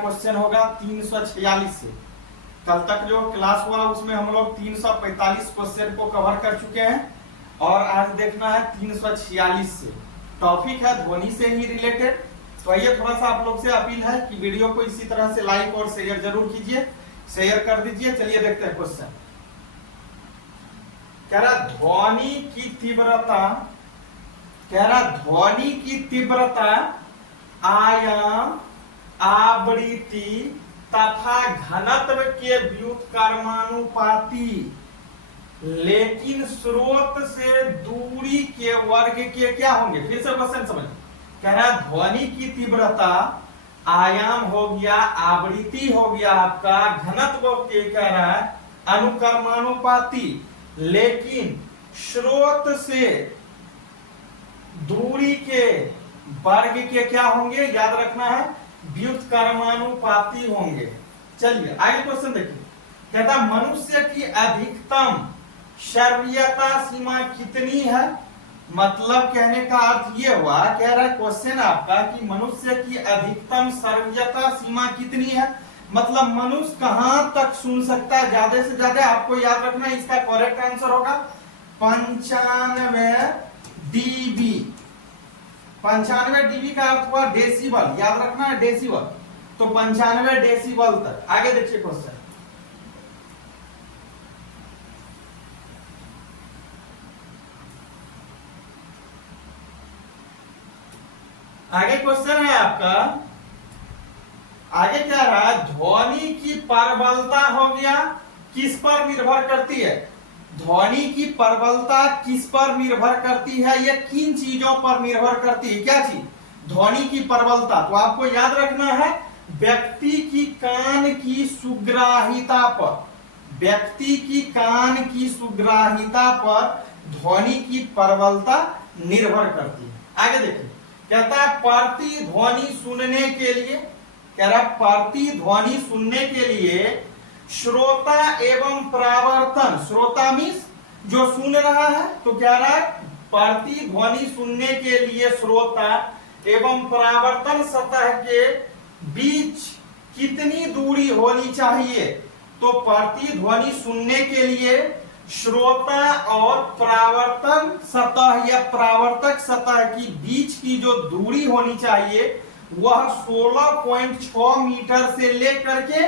Question होगा 346 से। कल तक जो क्लास हुआ उसमें हम लोग 345 क्वेश्चन को कवर कर चुके हैं और आज देखना है 346 से। टॉपिक है ध्वनि से ही रिलेटेड। तो ये थोड़ा सा आप लोग से अपील है कि वीडियो को इसी तरह से लाइक और शेयर जरूर कीजिए, शेयर कर दीजिए। चलिए देखते हैं क्वेश्चन। कह रहा ध्वनि की तीव्रता, कह रहा ध्वनि की तीव्रता आयाम, आवृत्ति तथा घनत्व के व्युत्क्रमानुपाती, लेकिन स्रोत से दूरी के वर्ग के क्या होंगे। फिर से क्वेश्चन समझ। कह रहा ध्वनि की तीव्रता आयाम हो गया, आवृत्ति हो गया आपका, घनत्व के कह रहा है अनुक्रमानुपाती, लेकिन स्रोत से दूरी के वर्ग के क्या होंगे, याद रखना है व्युत्क्रमानुपाती होंगे। चलिए आगे क्वेश्चन देखिए। कहता मनुष्य की अधिकतम श्रव्यता सीमा कितनी है। मतलब कहने का अर्थ ये हुआ, कह रहा है क्वेश्चन आपका कि मनुष्य की अधिकतम श्रव्यता सीमा कितनी है। मतलब मनुष्य कहां तक सुन सकता है ज्यादा से ज्यादा। आपको याद रखना है इसका करेक्ट आंसर होगा 95 डीबी। 95 डीबी का अर्थ हुआ डेसिबल, याद रखना है डेसिबल। तो 95 डेसिबल तक। आगे देखिए क्वेश्चन। आगे क्वेश्चन है आपका, आगे क्या रहा, ध्वनि की प्रबलता हो गया किस पर निर्भर करती है। ध्वनि की प्रबलता किस पर निर्भर करती है, यह किन चीजों पर निर्भर करती है। क्या चीज, ध्वनि की प्रबलता। तो आपको याद रखना है व्यक्ति की कान की सुग्राहिता पर, व्यक्ति की कान की सुग्राहिता पर ध्वनि की प्रबलता निर्भर करती है। आगे देखिए। कहता है प्रतिध्वनि सुनने के लिए, कह रहा प्रतिध्वनि सुनने के लिए श्रोता एवं परावर्तन, श्रोता मीन्स जो सुन रहा है, तो कह रहा है प्रतिध्वनि सुनने के लिए श्रोता एवं परावर्तन सतह के बीच कितनी दूरी होनी चाहिए। तो प्रतिध्वनि सुनने के लिए श्रोता और परावर्तन सतह या परावर्तक सतह की बीच की जो दूरी होनी चाहिए वह 16.6 मीटर से लेकर के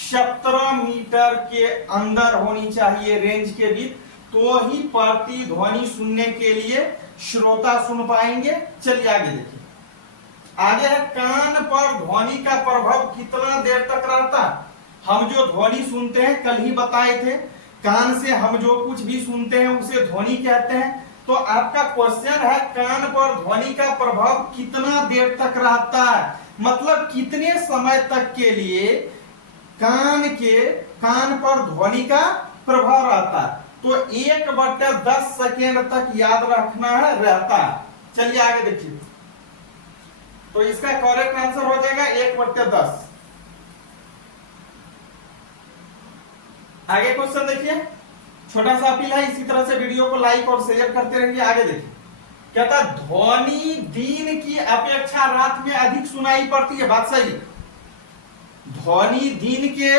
17 मीटर के अंदर होनी चाहिए, रेंज के बीच। तो ही प्रतिध्वनि सुनने के लिए श्रोता सुन पाएंगे। चलिए आगे देखिए। आगे है कान पर ध्वनि का प्रभाव कितना देर तक रहता। हम जो ध्वनि सुनते हैं कल ही बताए थे, कान से हम जो कुछ भी सुनते हैं उसे ध्वनि कहते हैं। तो आपका क्वेश्चन है कान पर ध्वनि का प्रभाव कितना देर तक रहता है, मतलब कितने समय तक के लिए कान पर ध्वनि का प्रभाव रहता है। तो 1/10 सेकेंड तक याद रखना है, रहता है। चलिए आगे देखिए। तो इसका करेक्ट आंसर हो जाएगा 1/10। आगे क्वेश्चन देखिए। छोटा सा अपील है, इसी तरह से वीडियो को लाइक और शेयर करते रहिए। आगे देखिए। कहता ध्वनि दिन की अपेक्षा रात में अधिक सुनाई पड़ती है। बात सही। ध्वनि दिन के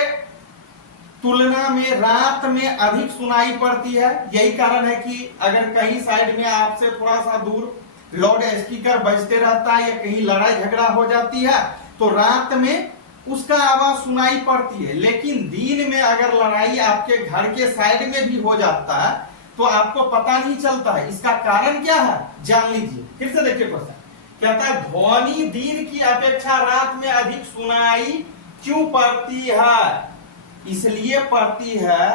तुलना में रात में अधिक सुनाई पड़ती है। यही कारण है कि अगर कहीं साइड में आपसे थोड़ा सा दूर लाउड स्पीकर बजते रहता है या कहीं लड़ाई झगड़ा हो जाती है तो रात में उसका आवाज सुनाई पड़ती है। लेकिन दिन में अगर लड़ाई आपके घर के साइड में भी हो जाता है तो आपको पता नहीं चलता है। इसका कारण क्या है जान लीजिए। फिर से देखिए क्वेश्चन। कहता है ध्वनि दिन की अपेक्षा रात में अधिक सुनाई क्यों पड़ती है। इसलिए पड़ती है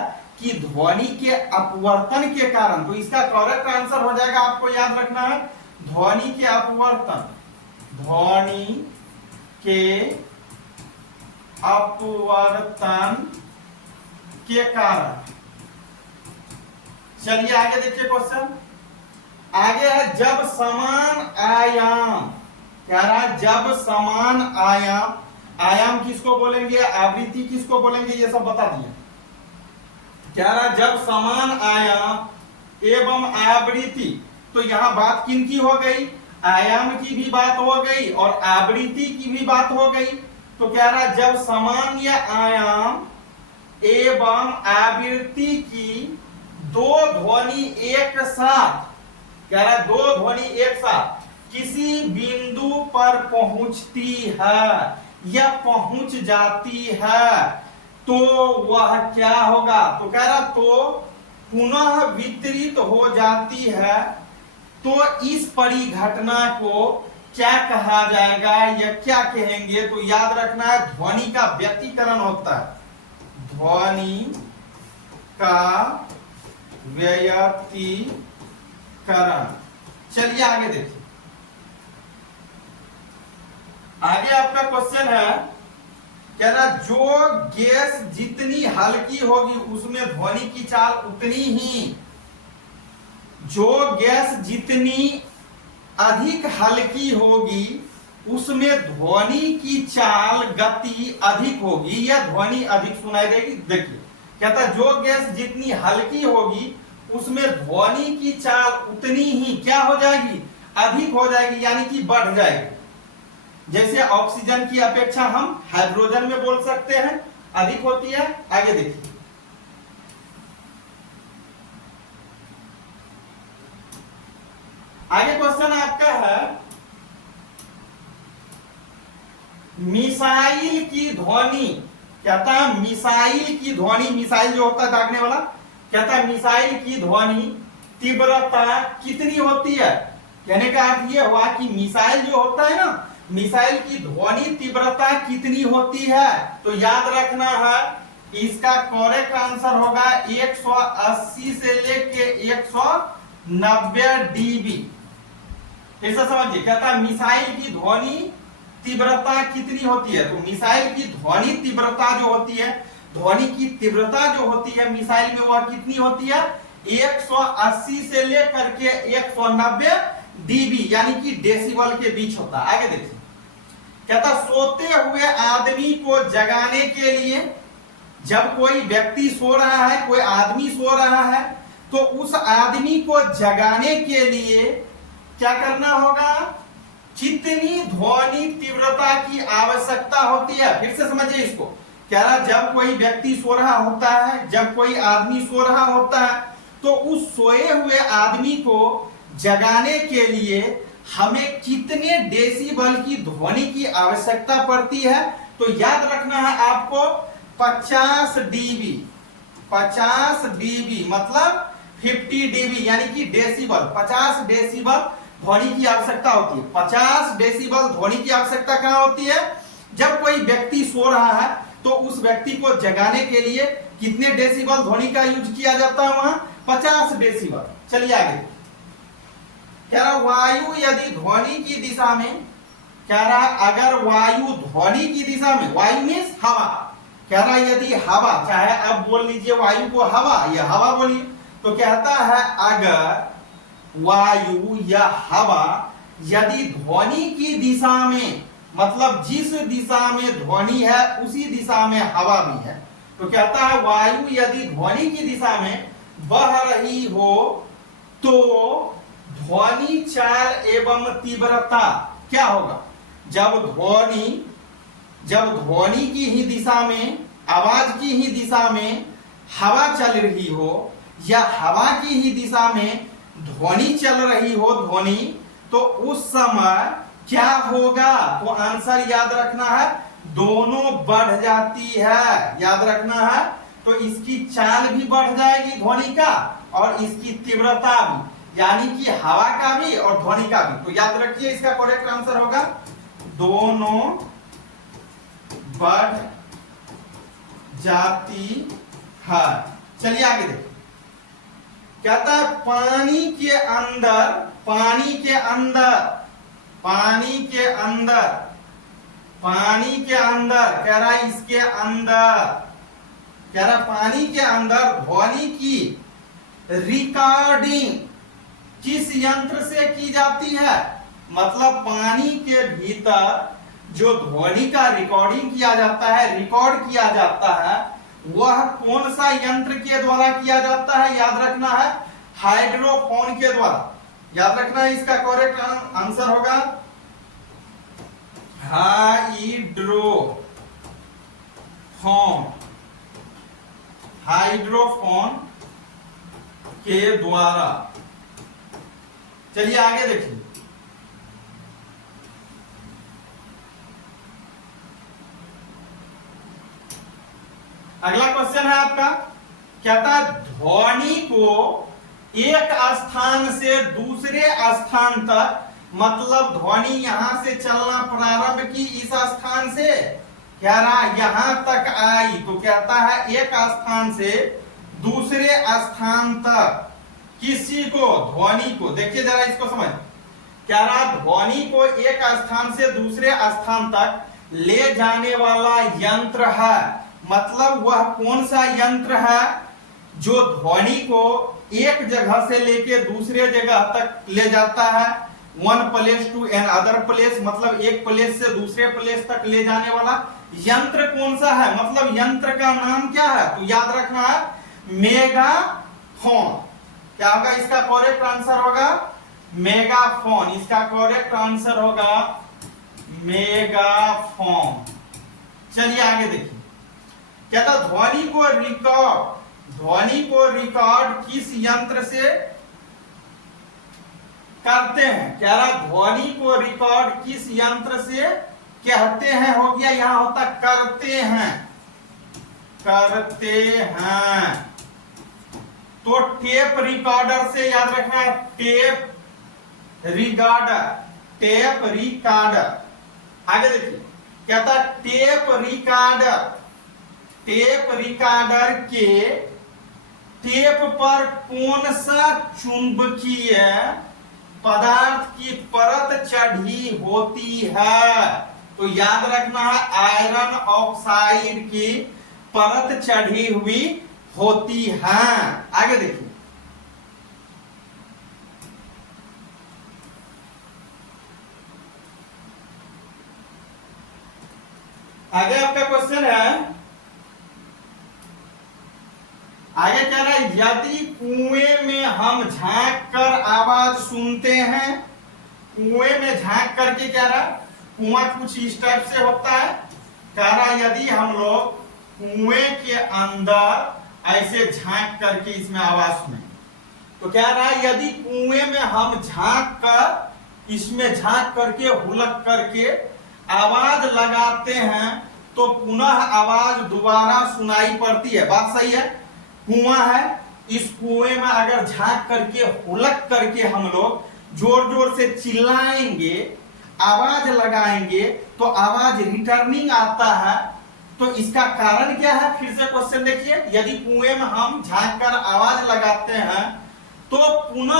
कि ध्वनि के अपवर्तन के कारण। तो इसका करेक्ट आंसर हो जाएगा, आपको याद रखना है ध्वनि के अपवर्तन, ध्वनि के अपवर्तन के कारण। चलिए आगे देखिए क्वेश्चन। आगे है जब समान आयाम, कह रहा है जब समान आयाम, आयाम किसको बोलेंगे, आवृत्ति किसको बोलेंगे, ये सब बता दिए। कह रहा है जब समान आयाम एवं आवृत्ति, तो यहां बात किन की हो गई, आयाम की भी बात हो गई और आवृत्ति की भी बात हो गई। तो कह रहा है जब सामान्य आयाम एवं आवृत्ति की दो ध्वनि एक साथ, कह रहा है दो ध्वनि एक साथ किसी बिंदु पर पहुंचती है या पहुंच जाती है तो वह क्या होगा। तो कह रहा तो पुनः वितरित हो जाती है, तो इस परिघटना को क्या कहा जाएगा या क्या कहेंगे। तो याद रखना है ध्वनि का व्यतिकरण होता है, ध्वनि का व्यतिकरण। चलिए आगे देखिए, आगे आपका क्वेश्चन है, कह रहा जो गैस जितनी हल्की होगी उसमें ध्वनि की चाल उतनी ही, जो गैस जितनी अधिक हल्की होगी उसमें ध्वनि की चाल गति अधिक होगी या ध्वनि अधिक सुनाई देगी। देखिए कहता जो गैस जितनी हल्की होगी उसमें ध्वनि की चाल उतनी ही क्या हो जाएगी, अधिक हो जाएगी, यानी कि बढ़ जाएगी। जैसे ऑक्सीजन की अपेक्षा हम हाइड्रोजन में बोल सकते हैं अधिक होती है। आगे देखिए, आगे क्वेश्चन आपका है, मिसाइल की ध्वनि, कहता है मिसाइल की ध्वनि, मिसाइल जो होता है दागने वाला, कहता है मिसाइल की ध्वनि तीव्रता कितनी होती है। कहने का अर्थ यह हुआ कि मिसाइल जो होता है ना, मिसाइल की ध्वनि तीव्रता कितनी होती है। तो याद रखना है इसका करेक्ट आंसर होगा 180 से लेके 190 डीबी। फिर से समझिए, कहता है मिसाइल की ध्वनि तीव्रता कितनी होती है। तो मिसाइल की ध्वनि तीव्रता जो होती है, ध्वनि की तीव्रता जो होती है मिसाइल में वह कितनी होती है, 180 से लेकर के 190 डीबी यानी कि डेसिबल के बीच होता है। आगे देखिए, कहता सोते हुए आदमी को जगाने के लिए, जब कोई व्यक्ति सो रहा है, कोई आदमी सो रहा है, तो उस आदमी को जगाने के लिए क्या करना होगा, कितनी ध्वनि तीव्रता की आवश्यकता होती है। फिर से समझिए इसको, कह रहा जब कोई व्यक्ति सो रहा होता है, जब कोई आदमी सो रहा होता है, तो उस सोए हुए आदमी को जगाने के लिए हमें कितने डेसिबल की ध्वनि की आवश्यकता पड़ती है। तो याद रखना है आपको 50 डीबी, 50 डीबी मतलब 50 डीबी यानी कि डेसिबल, 50 डेसिबल ध्वनि की आवश्यकता होती है। 50 डेसिबल ध्वनि की आवश्यकता कहां होती है, जब कोई व्यक्ति सो रहा है तो उस व्यक्ति को जगाने के लिए कितने डेसिबल ध्वनि का यूज किया जाता है, वहां 50 डेसिबल। चलिए आगे, कह रहा वायु यदि ध्वनि की दिशा में, कह रहा अगर वायु ध्वनि की दिशा में, वायु मीन्स हवा, कह रहा यदि हवा, चाहे अब बोल लीजिए वायु को हवा या हवा बोलिए, तो कहता है अगर वायु या हवा यदि ध्वनि की दिशा में, मतलब जिस दिशा में ध्वनि है उसी दिशा में हवा भी है, तो कहता है वायु यदि ध्वनि की दिशा में बह रही हो तो ध्वनि चाल एवं तीव्रता क्या होगा। जब ध्वनि की ही दिशा में, आवाज की ही दिशा में हवा चल रही हो या हवा की ही दिशा में ध्वनि चल रही हो ध्वनि, तो उस समय क्या होगा। तो आंसर याद रखना है दोनों बढ़ जाती है, याद रखना है। तो इसकी चाल भी बढ़ जाएगी ध्वनि का और इसकी तीव्रता भी, यानी कि हवा का भी और ध्वनि का भी। तो याद रखिए इसका करेक्ट आंसर होगा दोनों बढ़ जाती है। चलिए आगे देखिए, कहता है पानी के अंदर, पानी के अंदर, पानी के अंदर, पानी के अंदर, कह रहा है इसके अंदर, कह रहा पानी के अंदर ध्वनि की रिकॉर्डिंग किस यंत्र से की जाती है। मतलब पानी के भीतर जो ध्वनि का रिकॉर्डिंग किया जाता है, रिकॉर्ड किया जाता है, वह कौन सा यंत्र के द्वारा किया जाता है। याद रखना है हाइड्रोफोन के द्वारा। याद रखना है इसका करेक्ट आंसर होगा हाइड्रोफोन। हाइड्रोफोन के द्वारा। चलिए आगे देखिए। अगला क्वेश्चन है आपका, कहता है ध्वनि को एक स्थान से दूसरे स्थान तक, मतलब ध्वनि यहां से चलना प्रारंभ की इस स्थान से, कह रहा यहां तक आई, तो कहता है एक स्थान से दूसरे स्थान तक किसी को, ध्वनि को, देखिए जरा इसको समझ, कह रहा ध्वनि को एक स्थान से दूसरे स्थान तक ले जाने वाला यंत्र है। मतलब वह कौन सा यंत्र है जो ध्वनि को एक जगह से लेके दूसरे जगह तक ले जाता है, one place to another place, मतलब एक प्लेस से दूसरे प्लेस तक ले जाने वाला यंत्र कौन सा है, मतलब यंत्र का नाम क्या है, तो याद रखना है मेगाफोन। क्या होगा इसका करेक्ट आंसर होगा मेगाफोन, इसका करेक्ट आंसर होगा मेगाफोन। चलिए आगे देखिए, कहता ध्वनि को रिकॉर्ड किस यंत्र से करते हैं, कह रहा ध्वनि को रिकॉर्ड किस यंत्र से कहते हैं, हो गया यहां होता करते हैं, तो टेप रिकॉर्डर से याद रखना है, टेप रिकॉर्डर। आगे देखिए, कहता टेप रिकॉर्डर के टेप पर कौन सा चुंबकीय पदार्थ की परत चढ़ी होती है, तो याद रखना है आयरन ऑक्साइड की परत चढ़ी हुई होती है। आगे देखिए, आगे आपका क्वेश्चन है, आगे कह रहा है यदि कुएं में हम झांक कर आवाज सुनते हैं, कुएं में झांक करके, कह रहा कुआं कुछ इस टाइप से होता है, कह रहा यदि हम लोग कुएं के अंदर ऐसे झांक करके इसमें आवाज सुने, तो कह रहा है यदि कुएं में हम झांक कर, इसमें झांक करके हुलक करके आवाज लगाते हैं तो पुनः आवाज दोबारा सुनाई पड़ती है। बात सही है, कुआं है, इस कुएं में अगर झांक करके हुलक करके हम लोग जोर जोर से चिल्लाएंगे, आवाज लगाएंगे तो आवाज रिटर्निंग आता है। तो इसका कारण क्या है, फिर से क्वेश्चन देखिए, यदि कुएं में हम झांक कर आवाज लगाते हैं तो पुनः